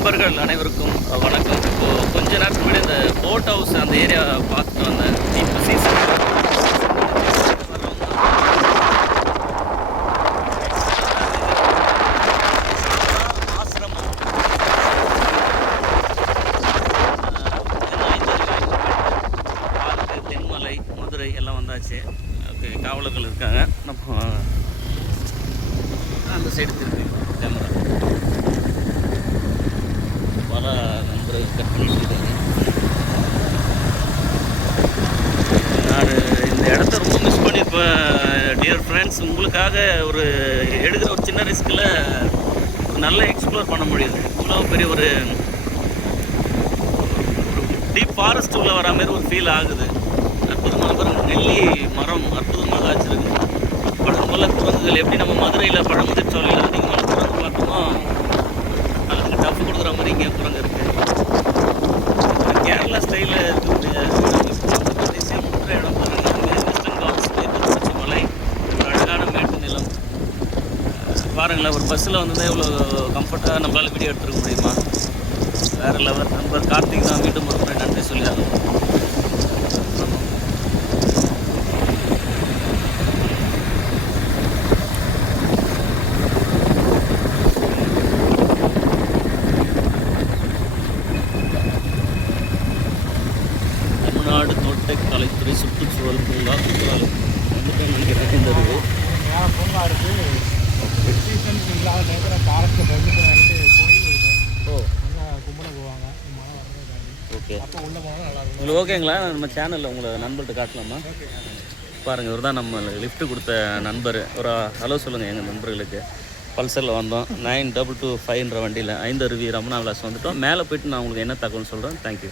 நண்பர்கள் அனைவருக்கும் வணக்கம். கொஞ்ச நேரத்துக்கு முன்னாடி இந்த போட் ஹவுஸ் அந்த ஏரியா பார்த்துட்டு வந்தேன். இப்போ சீசன் ஆசிரமம் தென்மலை மதுரை எல்லாம் வந்தாச்சு. ஓகே, காவலர்கள் இருக்காங்க. நம்ம அந்த சைடு திருப்பி கேமரா பல நண்பர்கள் கட் பண்ணிட்டு இருக்காங்க. நான் இந்த இடத்த ரொம்ப மிஸ் பண்ணியிருப்பேன் டியர் ஃப்ரெண்ட்ஸ். உங்களுக்காக ஒரு எடுக்கிற ஒரு சின்ன ரிஸ்கில் ஒரு நல்ல எக்ஸ்ப்ளோர் பண்ண முடியுது. இவ்வளோ பெரிய ஒரு டீப் ஃபாரஸ்ட் உள்ள வர மாதிரி ஒரு ஃபீல் ஆகுது. அற்புதமான பாருங்க, நெல்லி மரம் அற்புதமாக காய்ச்சிருக்கு. பழம் போல குரங்குகள் எப்படி நம்ம மதுரையில் பழமுதிர் சோலையில் அதிகமான குரங்கு பார்த்தோமோ அதுக்கு டஃப் கொடுக்குற மாதிரி இங்கே குரங்கு இருக்குது. கேரளா ஸ்டைலில் இருக்கக்கூடிய முற்ற இடம் பாருங்கள். வெஸ்டர்ன் காட்ஸ் மேற்கு மலை, ஒரு அழகான மேட்டு நிலம் பாருங்களேன். ஒரு பஸ்ஸில் வந்து இவ்வளோ கம்ஃபர்ட்டாக நம்மளால் வீடியோ எடுத்துருக்க முடியுமா? வேறு லெவல். நண்பர் கார்த்திக் தான் மீண்டும் ஒரு முறை நன்றி சொல்லியாகும். தமிழ்நாடு தோட்டக்கலைத்துறை சுற்றுச்சூழல் பூங்கா குற்றாலம் வந்துட்டு நினைக்கிறேன். இந்த பூங்கா இருக்குது. சீசன் இல்லாத நேரத்தில் காலத்தில் கோயில் இருக்கும். கும்பிட போவாங்க. ஓகே, அப்போ உள்ள போனால் நல்லாயிருக்கும். உங்களுக்கு ஓகேங்களா? நம்ம சேனலில் உங்களை நண்பர்கிட்ட காட்டலாமா? பாருங்கள், இவர் தான் நம்ம லிஃப்ட்டு கொடுத்த நண்பர். ஒரு ஹலோ சொல்லுங்கள் எங்கள் நண்பர்களுக்கு. பல்சரில் வந்தோம் 9225 வண்டியில் 5 அருவி ரமணா விலாஸ் வந்துவிட்டோம். மேலே போய்ட்டு நான் உங்களுக்கு என்ன தகவல் சொல்கிறேன். தேங்க்யூ.